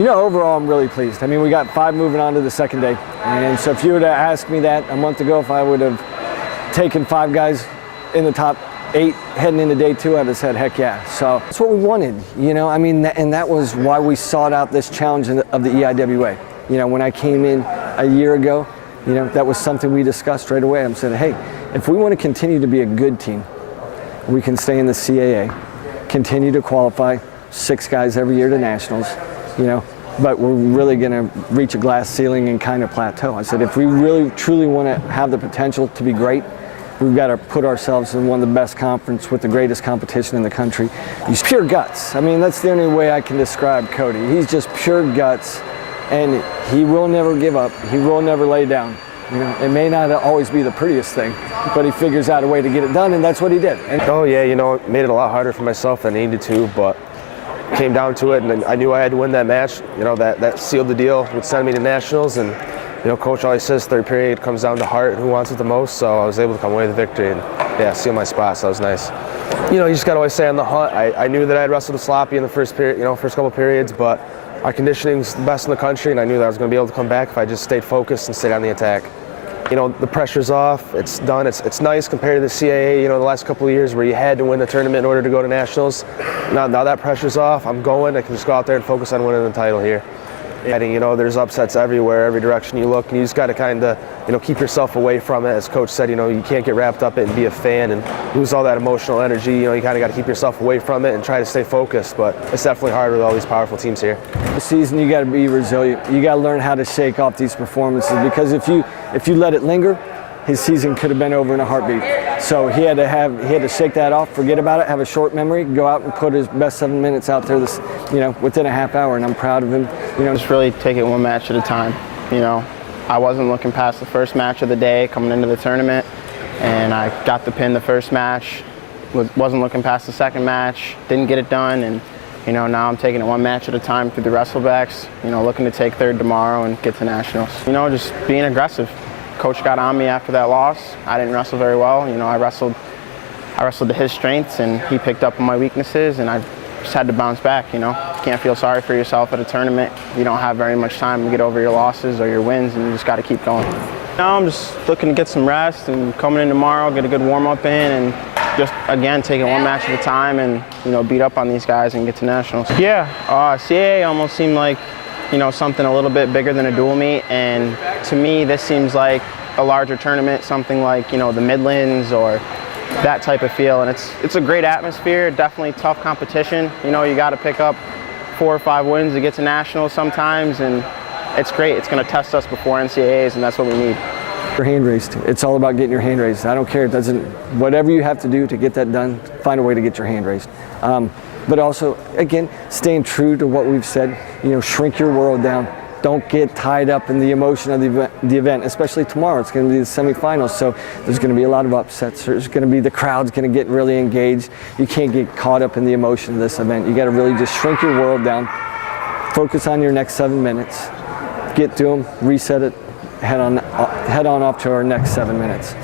You know, overall, I'm really pleased. I mean, we got 5 moving on to the second day. And so if you would have asked me that a month ago, if I would have taken 5 guys in the top 8 heading into day 2, I'd have said, heck yeah. So that's what we wanted, you know. I mean, and that was why we sought out this challenge of the EIWA. You know, when I came in a year ago, you know, that was something we discussed right away. I said, hey, if we want to continue to be a good team, we can stay in the CAA, continue to qualify 6 guys every year to nationals, you know, but we're really going to reach a glass ceiling and kind of plateau. I said, if we really truly want to have the potential to be great, we've got to put ourselves in one of the best conferences with the greatest competition in the country. He's pure guts. I mean, that's the only way I can describe Cody. He's just pure guts, and he will never give up. He will never lay down. You know, it may not always be the prettiest thing, but he figures out a way to get it done, and that's what he did. And oh yeah, you know, it made it a lot harder for myself than I needed to, but came down to it, and I knew I had to win that match. You know, that sealed the deal with sending me to nationals, and you know, Coach always says third period comes down to heart and who wants it the most, so I was able to come away with the victory and yeah, seal my spot, so that was nice. You know, you just got to always stay on the hunt. I knew that I had wrestled sloppy in the first period, you know, first couple periods, but our conditioning's the best in the country, and I knew that I was going to be able to come back if I just stayed focused and stayed on the attack. You know, the pressure's off, it's done, it's nice compared to the CAA, you know, the last couple of years where you had to win the tournament in order to go to nationals. Now that pressure's off, I'm going, I can just go out there and focus on winning the title here. And, you know, there's upsets everywhere, every direction you look, and you just got to kind of, you know, keep yourself away from it. As Coach said, you know, you can't get wrapped up in it and be a fan and lose all that emotional energy. You know, you kind of got to keep yourself away from it and try to stay focused, but it's definitely hard with all these powerful teams here. This season, you got to be resilient. You got to learn how to shake off these performances, because if you let it linger, his season could have been over in a heartbeat. So he had to shake that off, forget about it, have a short memory, go out and put his best 7 minutes out there this, you know, within a half hour, and I'm proud of him. You know, just really take it one match at a time. You know, I wasn't looking past the first match of the day coming into the tournament, and I got the pin the first match, wasn't looking past the second match, didn't get it done, and you know, now I'm taking it one match at a time through the wrestlebacks, you know, looking to take third tomorrow and get to nationals. You know, just being aggressive. Coach got on me after that loss. I didn't wrestle very well. You know, I wrestled to his strengths, and he picked up on my weaknesses, and I just had to bounce back. You know, you can't feel sorry for yourself at a tournament. You don't have very much time to get over your losses or your wins, and you just got to keep going. Now I'm just looking to get some rest and coming in tomorrow, get a good warm-up in, and just again take it one match at a time, and you know, beat up on these guys and get to nationals. Yeah, CAA almost seemed like, you know, something a little bit bigger than a dual meet, and to me this seems like a larger tournament, something like, you know, the Midlands or that type of feel, and it's a great atmosphere, definitely tough competition. You know, you got to pick up 4 or 5 wins to get to nationals sometimes, and it's great. It's going to test us before NCAAs, and that's what we need. Your hand raised. It's all about getting your hand raised. I don't care. It doesn't. Whatever you have to do to get that done, find a way to get your hand raised. But also, again, staying true to what we've said. You know, shrink your world down. Don't get tied up in the emotion of the event, especially tomorrow. It's going to be the semifinals, so there's going to be a lot of upsets. There's going to be, the crowd's going to get really engaged. You can't get caught up in the emotion of this event. You got to really just shrink your world down, focus on your next 7 minutes, get to them, reset it, head on off to our next 7 minutes.